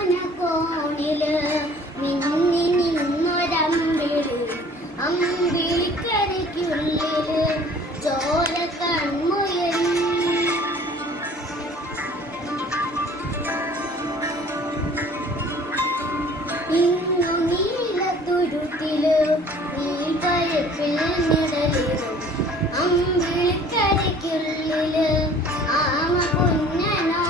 അങ്ങവാനകോണില് മിന്നി നിന്നൊരമ്പിളി അമ്പിളിക്കരയ്ക്കുള്ളില് ചോര കൺമുയൽ ഇന്നു നീലത്തുരുത്തില് നീൽപ്പയപ്പിൽ നിഴലിലും അമ്പിളിക്കരയ്ക്കുള്ളില് ആമ കുഞ്ഞനോ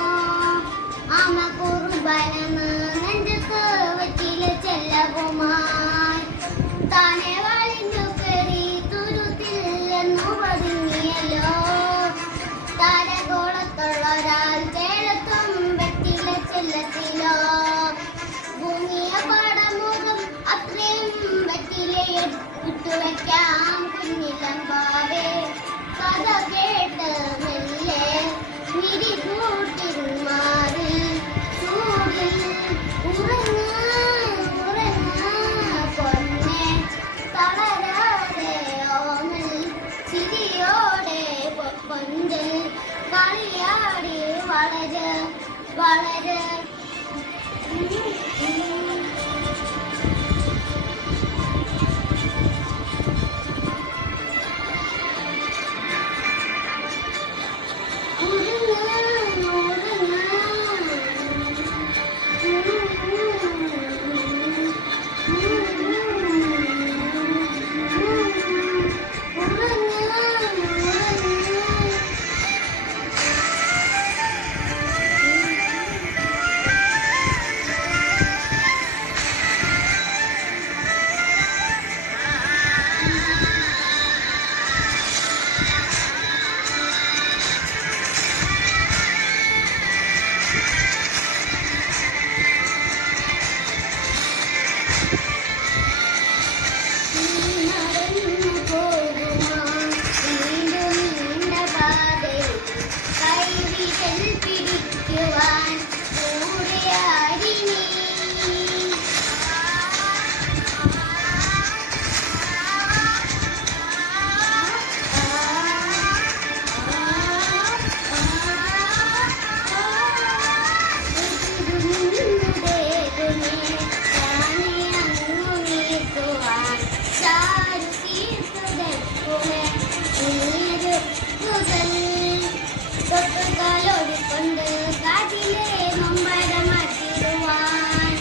ആമ കുറുമ്പനെന്ന് നെഞ്ചത്ത് വറ്റില് ചെല്ലവുമായി താനെ വലിഞ്ഞു കയറി തുരുത്തില്ലെന്നു പതുങ്ങിയല്ലോ താരകോളത്തുള്ളൊരാൾ ചേലത്തും വെറ്റില ചെല്ലത്തിലോ ഭൂമിയ പടമുഖം അത്രയും വെറ്റിലയെ ഇട്ടുവയ്ക്കാം കുഞ്ഞിലമ്പാവേ കഥ കേട്ട് മെല്ലെ നിരികൂട്ടിൽ മാറി ചൂടിൽ ഉറങ്ങ പൊന്നെ തളരാതെ ഓമൽ ചിരിയോടെ കൊഞ്ചൽ കളിയാടി വളര് വളര് ൊണ്ട് കാട്ടിലെ നൊമ്പരമാറ്റിടുവാൻ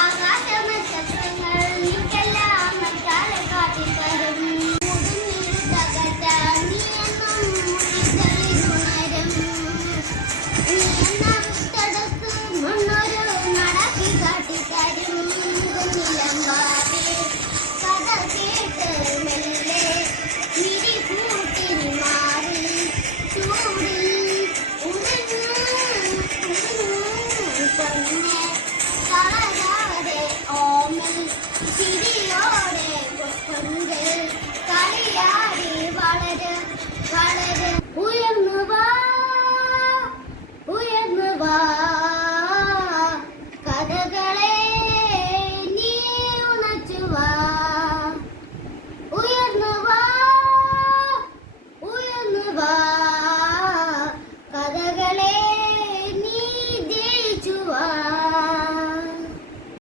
ആകാശനക്ഷത്രങ്ങൾ നിൽക്കെല്ലാം മറ്റാലെ കാട്ടിത്തരും മുടിഞ്ഞിരുതകറ്റാൻ നീ എന്നും മുടികളിലുണരും നീ എന്ന വിത്തടക്ക് മുന്നൊരു നടക്കി കാട്ടിത്തരും കുഞ്ഞിലമ്പാവേ കഥ കേട്ട് മെല്ലെ നിരികൂട്ടിൽ മാറി ചൂടിൽ പൊന്നെ തളരാതെ ഓമൽ ചിരിയോടെ കൊഞ്ചൽ കളിയാടി വളര് വളര്